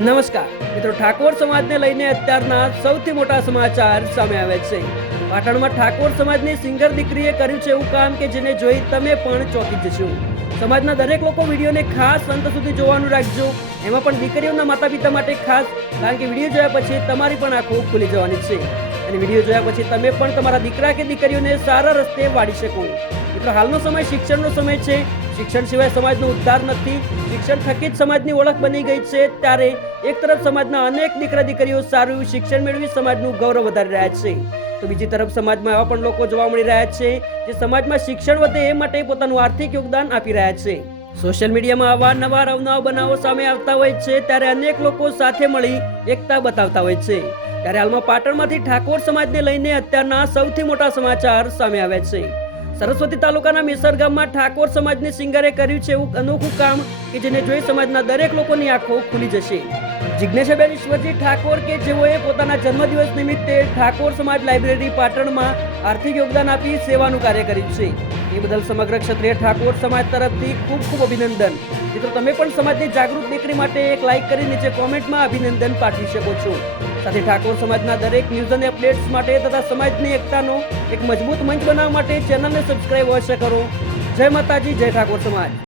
નમસ્કાર મિત્રો, ઠાકોર સમાજને લઈને અત્યારના સૌથી મોટા સમાચાર સામે આવ્યા છે. પાટણમાં ઠાકોર સમાજની સિંગર દીકરીએ કર્યું છે એવું કામ કે જેને જોઈ તમે પણ ચોંકી જશો. સમાજના દરેક લોકો વિડીયોને ખાસ અંત સુધી જોવાનું રાખજો. એમાં પણ દીકરીઓના માતા પિતા માટે ખાસ, કારણ કે વિડીયો જોયા પછી તમારી પણ આંખો ખુલી જવાની છે અને વિડીયો જોયા પછી તમે પણ તમારા દીકરા કે દીકરીઓને સારા રસ્તે વાળી શકો. મિત્રો, હાલનો સમય શિક્ષણનો સમય છે. શિક્ષણ સિવાય સમાજનો ઉદ્ધાર નથી. શિક્ષણ થકી જ સમાજની ઓળખ બની ગઈ છે. ત્યારે એક તરફ સમાજના અનેક દીકરા દીકરીઓ સારું શિક્ષણ મેળવી સમાજનું ગૌરવ વધારી રહ્યા છે, તો બીજી તરફ સમાજમાં એવા પણ લોકો જોવા મળી રહ્યા છે જે સમાજમાં શિક્ષણ વધે એ માટે પોતાનું આર્થિક યોગદાન આપી રહ્યા છે. સોશિયલ મીડિયામાં અવારનવાર અવનવા બનાવો સામે આવતા હોય છે, ત્યારે અનેક લોકો સાથે મળી એકતા બતાવતા હોય છે. ત્યારે હાલમાં પાટણમાંથી ઠાકોર સમાજને લઈને અત્યારના સૌથી મોટા સમાચાર સામે આવ્યા છે. સરસ્વતી તાલુકાના મેસર ગામમાં ઠાકોર સમાજની સિંગરે કર્યું છે એવું અનોખું કામ કે જેને જોઈ સમાજના દરેક લોકોની આંખો ખુલી જશે. જિજ્ઞેશાબેન ઈશ્વરજી ઠાકોર કે જેઓએ પોતાના જન્મદિવસ નિમિત્તે ઠાકોર સમાજ લાઇબ્રેરી પાટણમાં આર્થિક યોગદાન આપી સેવાનું કાર્ય કર્યું છે. એ બદલ સમગ્ર ક્ષત્રિય ઠાકોર સમાજ તરફથી ખૂબ ખૂબ અભિનંદન. મિત્રો, તમે પણ સમાજની જાગૃત દીકરી માટે એક લાઇક કરી નીચે કોમેન્ટમાં અભિનંદન પાઠવી શકો છો. સાથે ઠાકોર સમાજના દરેક ન્યૂઝ અને અપડેટ્સ માટે તથા સમાજની એકતાનો એક મજબૂત મંચ બનાવવા માટે ચેનલને સબસ્ક્રાઇબ અવશ્ય કરો. જય માતાજી, જય ઠાકોર સમાજ.